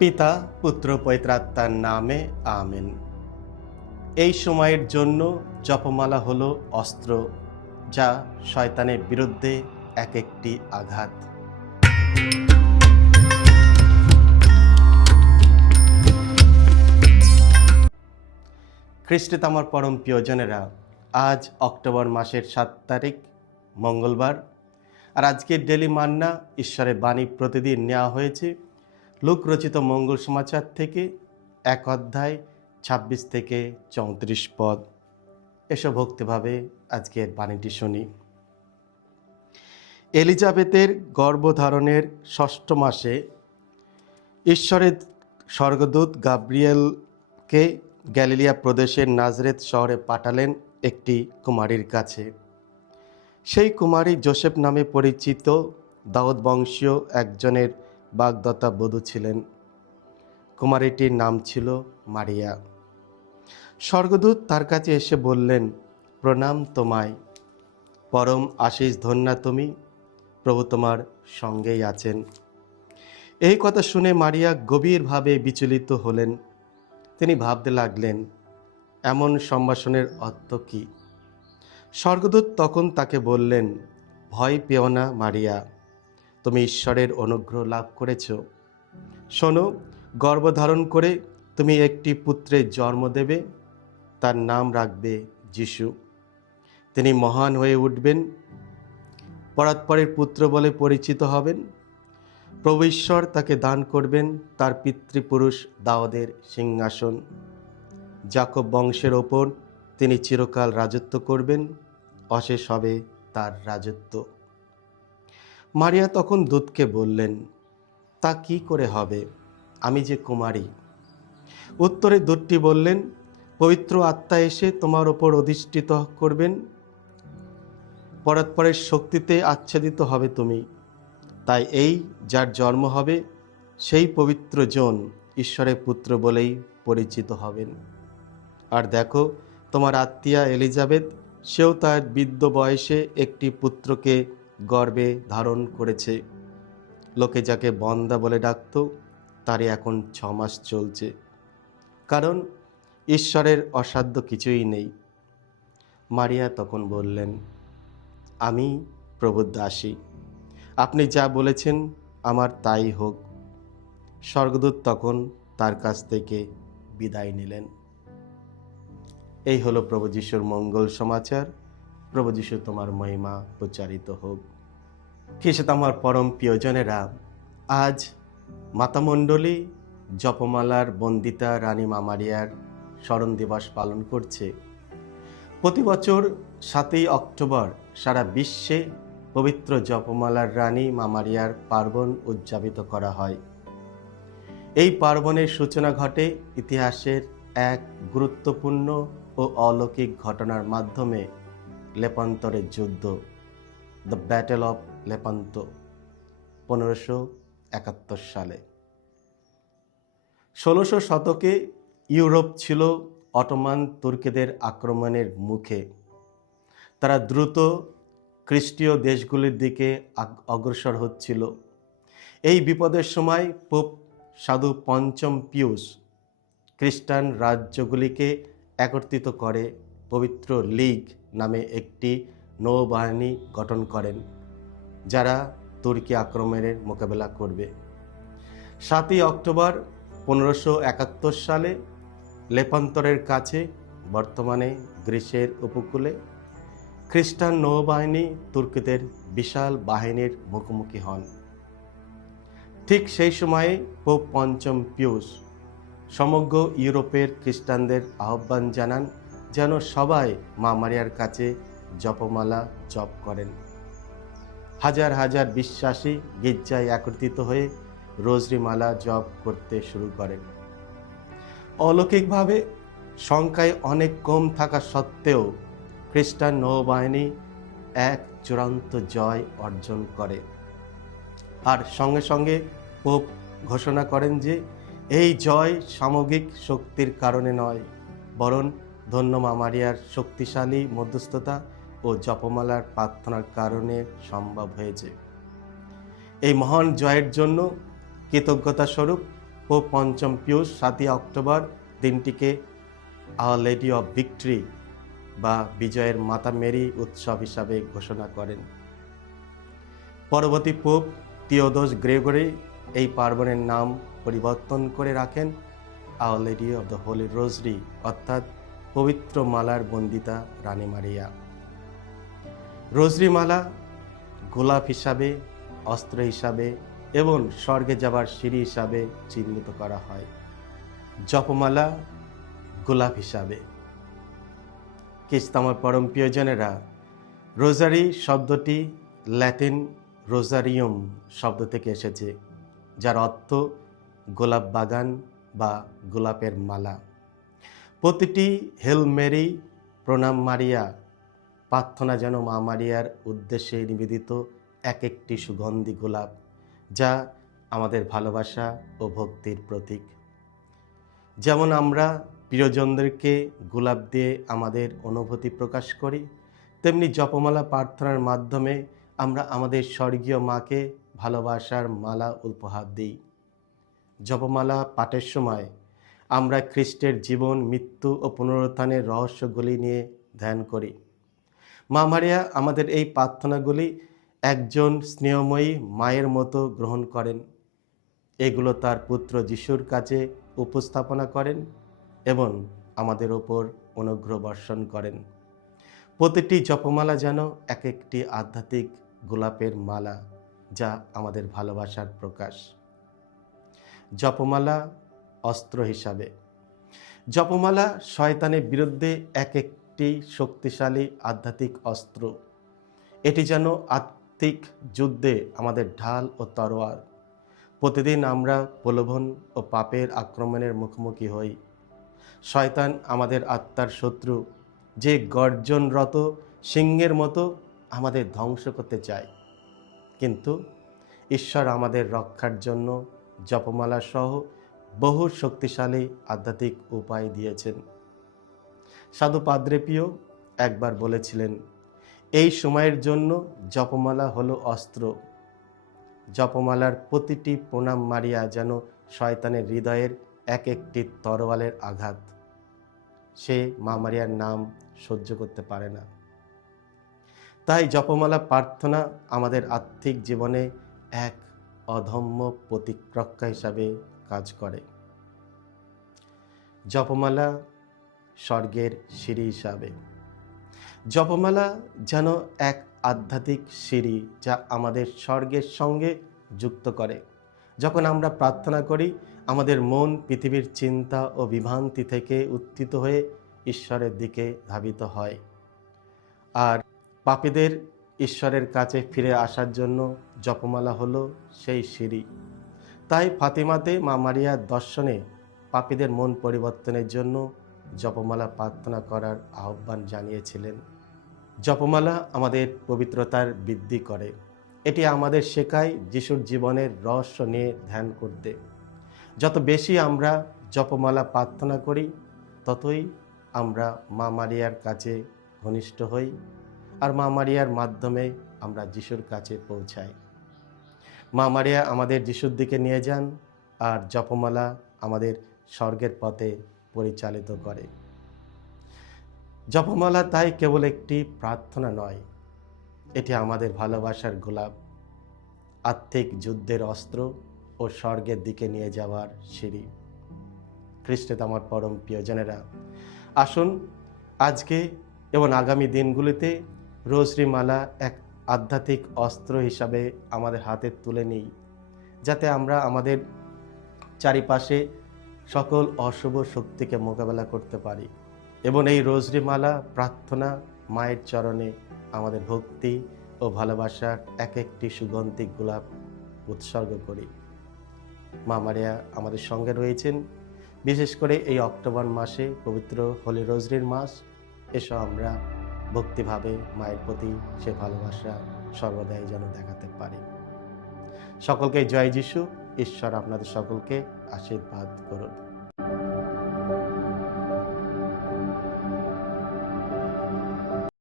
পিতা পুত্র পবিত্রাত্মার নামে আমেন। এই সময়ের জন্য জপমালা হলো অস্ত্র, যা শয়তানের বিরুদ্ধে এক একটি আঘাত। খ্রিস্টে আমার পরম প্রিয়জনেরা, আজ অক্টোবর মাসের 7 তারিখ মঙ্গলবার। আর আজকের ডেলি মান্না ঈশ্বরের বাণী প্রতিদিন নেওয়া হয়েছে লূক রচিত মঙ্গল সমাচার থেকে 1 অধ্যায় 26 থেকে 34 পদ। এসব ভক্তিভাবে আজকের বাণীটি শুনি। এলিজাবেথের গর্ভধারণের 6ষ্ঠ মাসে ঈশ্বরের স্বর্গদূত গাব্রিয়েলকে গ্যালিলিয়া প্রদেশের নাজরেত শহরে পাঠালেন একটি কুমারীর কাছে। সেই কুমারী যোসেফ নামে পরিচিত দাউদ বংশীয় একজনের বাগদত্তা বধূ ছিলেন। কুমারীটির নাম ছিল মারিয়া। স্বর্গদূত তার কাছে এসে বললেন, প্রণাম তোমায়, পরম আশীষ ধন্যা তুমি, প্রভু তোমার সঙ্গেই আছেন। এই কথা শুনে মারিয়া গভীরভাবে বিচলিত হলেন। তিনি ভাবতে লাগলেন, এমন সম্ভাষণের অর্থ কী? স্বর্গদূত তখন তাকে বললেন, ভয় পেও না মারিয়া, তুমি ঈশ্বরের অনুগ্রহ লাভ করেছ। শোনো, গর্ভধারণ করে তুমি একটি পুত্রের জন্ম দেবে, তার নাম রাখবে যিশু। তিনি মহান হয়ে উঠবেন, পরাৎপরের পুত্র বলে পরিচিত হবেন। প্রভু ঈশ্বর তাকে দান করবেন তার পিতৃপুরুষ দাউদের সিংহাসন। যাকব বংশের ওপর তিনি চিরকাল রাজত্ব করবেন, অশেষ হবে তার রাজত্ব। মারিয়া তখন দূতকে বললেন, তা কি করে হবে, আমি যে কুমারী? উত্তরে দূতটি বললেন, পবিত্র আত্মা এসে তোমার ওপর অধিষ্ঠিত করবেন, পরাৎপরের শক্তিতে আচ্ছাদিত হবে তুমি। তাই এই যার জন্ম হবে সেই পবিত্র জন ঈশ্বরের পুত্র বলেই পরিচিত হবেন। আর দেখো, তোমার আত্মীয়া এলিজাবেথ, সেও তার বৃদ্ধ বয়সে একটি পুত্রকে গর্ভে ধারণ করেছে। লোকে যাকে বন্দা বলে ডাকত, তারই এখন 6 মাস চলছে, কারণ ঈশ্বরের অসাধ্য কিছুই নেই। মারিয়া তখন বললেন, আমি প্রভুর দাসী, আপনি যা বলেছেন আমার তাই হোক। স্বর্গদূত তখন তার কাছ থেকে বিদায় নিলেন। এই হলো প্রভু যিশুর মঙ্গল সমাচার। প্রভু যিশু তোমার মহিমা প্রচারিত হোক। খ্রিস্ট আমার পরম প্রিয়জনেরা, আজ মাতামণ্ডলী জপমালার বন্দিতা রানী মা মারিয়ার স্মরণ দিবস পালন করছে। প্রতি বছর 7ই অক্টোবর সারা বিশ্বে পবিত্র জপমালার রানী মা মারিয়ার পার্বণ উদযাপিত করা হয়। এই পার্বণের সূচনা ঘটে ইতিহাসের এক গুরুত্বপূর্ণ ও অলৌকিক ঘটনার মাধ্যমে, লেপান্তরের যুদ্ধ, দ্য ব্যাটেল অফ লেপান্ত, 1571 সালে। 1600 শতকে ইউরোপ ছিল অটোমান তুর্কিদের আক্রমণের মুখে। তারা দ্রুত খ্রিস্টীয় দেশগুলির দিকে অগ্রসর হচ্ছিল। এই বিপদের সময় পোপ সাধু পঞ্চম পিউস খ্রিস্টান রাজ্যগুলিকে একত্রিত করে পবিত্র লীগ নামে একটি নৌবাহিনী গঠন করেন, যারা তুর্কি আক্রমণের মোকাবেলা করবে। 7ই অক্টোবর 1571 সালে লেপান্তরের কাছে, বর্তমানে গ্রিসের উপকূলে, খ্রিস্টান নৌবাহিনী তুর্কিদের বিশাল বাহিনীর মুখোমুখি হন। ঠিক সেই সময়ে পোপ পঞ্চম পিউস সমগ্র ইউরোপের খ্রিস্টানদের আহ্বান জানান যেন সবাই মা মারিয়ার কাছে জপমালা জপ করেন। হাজার হাজার বিশ্বাসী গির্জায় একত্রিত হয়ে রোজরি মালা জপ করতে শুরু করেন। অলৌকিকভাবে সংখ্যায় অনেক কম থাকা সত্ত্বেও খ্রিস্টান নৌবাহিনী এক চূড়ান্ত জয় অর্জন করে। আর সঙ্গে সঙ্গে পোপ ঘোষণা করেন যে এই জয় সামগ্রিক শক্তির কারণে নয়, বরং ধন্য মা মারিয়ার শক্তিশালী মধ্যস্থতা ও জপমালার প্রার্থনার কারণে সম্ভব হয়েছে। এই মহান জয়ের জন্য কৃতজ্ঞতা স্বরূপ ও পঞ্চম পিউস 7ই অক্টোবর দিনটিকে আওয়ার লেডি অফ ভিক্টরি বা বিজয়ের মাতা মেরি উৎসব হিসাবে ঘোষণা করেন। পরবর্তী পোপ থিওডোস গ্রেগরি এই পার্বণের নাম পরিবর্তন করে রাখেন our lady of the holy rosary, অর্থাৎ পবিত্র মালার বন্দিতা রানী মারিয়া। রোজরি মালা গোলাপ হিসাবে, অস্ত্র হিসাবে এবং স্বর্গে যাবার সিঁড়ি হিসাবে চিহ্নিত করা হয়। জপমালা গোলাপ হিসাবে। খ্রিস্ট আমার পরম প্রিয়জনেরা, রোজারি শব্দটি ল্যাটিন রোজারিয়াম শব্দ থেকে এসেছে, যার অর্থ গোলাপ বাগান বা গোলাপের মালা। প্রতিটি হেল মেরি, প্রণাম মারিয়া প্রার্থনা যেন মা মারিয়ার উদ্দেশ্যে নিবেদিত এক একটি সুগন্ধি গোলাপ, যা আমাদের ভালোবাসা ও ভক্তির প্রতীক। যেমন আমরা প্রিয়জনদেরকে গোলাপ দিয়ে আমাদের অনুভূতি প্রকাশ করি, তেমনি জপমালা প্রার্থনার মাধ্যমে আমরা আমাদের স্বর্গীয় মাকে ভালোবাসার মালা উপহার দিই। জপমালা পাঠের সময় আমরা খ্রিস্টের জীবন, মৃত্যু ও পুনরুত্থানের রহস্যগুলি নিয়ে ধ্যান করি। মা মারিয়া আমাদের এই প্রার্থনাগুলি একজন স্নেহময়ী মায়ের মতো গ্রহণ করেন। এগুলো তার পুত্র যিশুর কাছে উপস্থাপনা করেন এবং আমাদের ওপর অনুগ্রহ বর্ষণ করেন। প্রতিটি জপমালা যেন এক একটি আধ্যাত্মিক গোলাপের মালা, যা আমাদের ভালোবাসার প্রকাশ। জপমালা অস্ত্র হিসাবে। জপমালা শয়তানের বিরুদ্ধে এক একটি শক্তিশালী আধ্যাত্মিক অস্ত্র। এটি যেন আত্মিক যুদ্ধে আমাদের ঢাল ও তরোয়াল। প্রতিদিন আমরা প্রলোভন ও পাপের আক্রমণের মুখোমুখি হই। শয়তান আমাদের আত্মার শত্রু, যে গর্জনরত সিংহের মতো আমাদের ধ্বংস করতে চায়। কিন্তু ঈশ্বর আমাদের রক্ষার জন্য জপমালা সহ বহু শক্তিশালী আধ্যাত্মিক উপায় দিয়েছেন। সাধু পাদ্রে পিও একবার বলেছিলেন, এই সময়ের জন্য জপমালা হলো অস্ত্র। জপমালার প্রতিটি প্রণাম মারিয়া যেন শয়তানের হৃদয়ের এক একটি তরোয়ালের আঘাত। সে মা মারিয়ার নাম সহ্য করতে পারে না। তাই জপমালা প্রার্থনা আমাদের আত্মিক জীবনে এক অদম্য প্রতিরক্ষা হিসাবে কাজ করে। জপমালা স্বর্গের সিঁড়ি হিসাবে। জপমালা যেন এক আধ্যাত্মিক সিঁড়ি, যা আমাদের স্বর্গের সঙ্গে যুক্ত করে। যখন আমরা প্রার্থনা করি, আমাদের মন পৃথিবীর চিন্তা ও বিভ্রান্তি থেকে উত্থিত হয়ে ঈশ্বরের দিকে ধাবিত হয়। আর পাপীদের ঈশ্বরের কাছে ফিরে আসার জন্য জপমালা হলো সেই সিঁড়ি। তাই ফাতিমাতে মা মারিয়ার দর্শনে পাপীদের মন পরিবর্তনের জন্য জপমালা প্রার্থনা করার আহ্বান জানিয়েছিলেন। জপমালা আমাদের পবিত্রতার বৃদ্ধি করে। এটি আমাদের শেখায় যিশুর জীবনের রহস্য নিয়ে ধ্যান করতে। যত বেশি আমরা জপমালা প্রার্থনা করি, ততই আমরা মা মারিয়ার কাছে ঘনিষ্ঠ হই, আর মা মারিয়ার মাধ্যমে আমরা যিশুর কাছে পৌঁছাই। মা মারিয়া আমাদের যিশুর দিকে নিয়ে যান, আর জপমালা আমাদের স্বর্গের পথে পরিচালিত করে। জপমালা তাই কেবল একটি প্রার্থনা নয়, এটি আমাদের ভালোবাসার গোলাপ, আত্মিক যুদ্ধের অস্ত্র ও স্বর্গের দিকে নিয়ে যাওয়ার সিঁড়ি। খ্রিস্টে আমার পরম প্রিয়জনেরা, আসুন আজকে এবং আগামী দিনগুলিতে রোজরি মালা এক আধ্যাত্মিক অস্ত্র হিসাবে আমাদের হাতে তুলে নিই, যাতে আমরা আমাদের চারিপাশে সকল অশুভ শক্তিকে মোকাবেলা করতে পারি এবং এই রোজরি মালা প্রার্থনা মায়ের চরণে আমাদের ভক্তি ও ভালোবাসার এক একটি সুগন্ধিক গোলাপ উৎসর্গ করি। মা মারিয়া আমাদের সঙ্গে রয়েছেন, বিশেষ করে এই অক্টোবর মাসে পবিত্র হোলি রোজরির মাস। এসব আমরা ভক্তিভাবে মায়ের প্রতি সে ভালোবাসা সর্বদাই যেন দেখাতে পারি। সকলকে জয় যিশু। ঈশ্বর আপনাদের সকলকে আশীর্বাদ করুন।